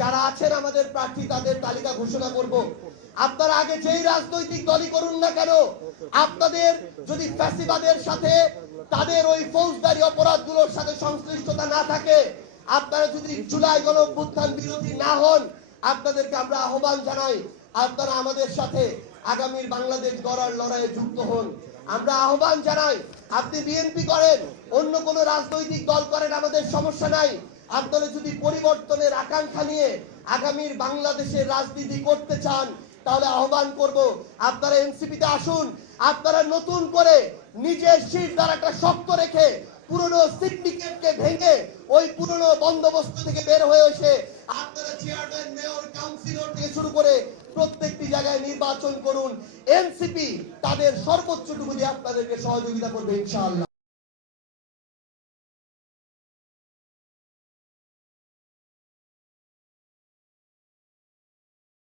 যারা আছেন আমাদের প্রার্থী তাদের তালিকা ঘোষণা করব। আপনারা আগে যেই রাজনৈতিক দলই করুন না কেন, আপনাদের যদি ফ্যাসিবাদের সাথে তাদের ওই ফৌজদারি অপরাধগুলোর সাথে সংশ্লিষ্টতা না থাকে, আপনারা যদি জুলাই গণঅভ্যুত্থান বিরোধী না হন, আপনাদেরকে আমরা আহ্বান জানাই আপনারা আমাদের সাথে আগামীর বাংলাদেশ গড়ার লড়াইয়ে যুক্ত হন। আমরা আহ্বান জানাই আপনি বিএনপি করেন, অন্য কোন রাজনৈতিক দল করেন, আমাদের সমস্যা নাই। আপনারা যদি পরিবর্তনের আকাঙ্ক্ষা নিয়ে আগামীর বাংলাদেশের রাজনীতি করতে চান, তাহলে আহ্বান করব আপনারা এনসিপিতে আসুন। আপনারা নতুন করে নিজের শীর্ষ দ্বারাটা শক্ত রেখে পুরনো সিন্ডিকেটকে ভেঙে ওই পুরনো বন্দোবস্ত থেকে বের হয়ে এসে আপনারা চেয়ারম্যান, মেয়র, কাউন্সিলর থেকে শুরু করে প্রত্যেকটি জায়গায় নির্বাচন করুন। এনসিপি তাদের সর্বোচ্চটুকু দিয়ে আপনাদেরকে সহযোগিতা করবে ইনশাআল্লাহ।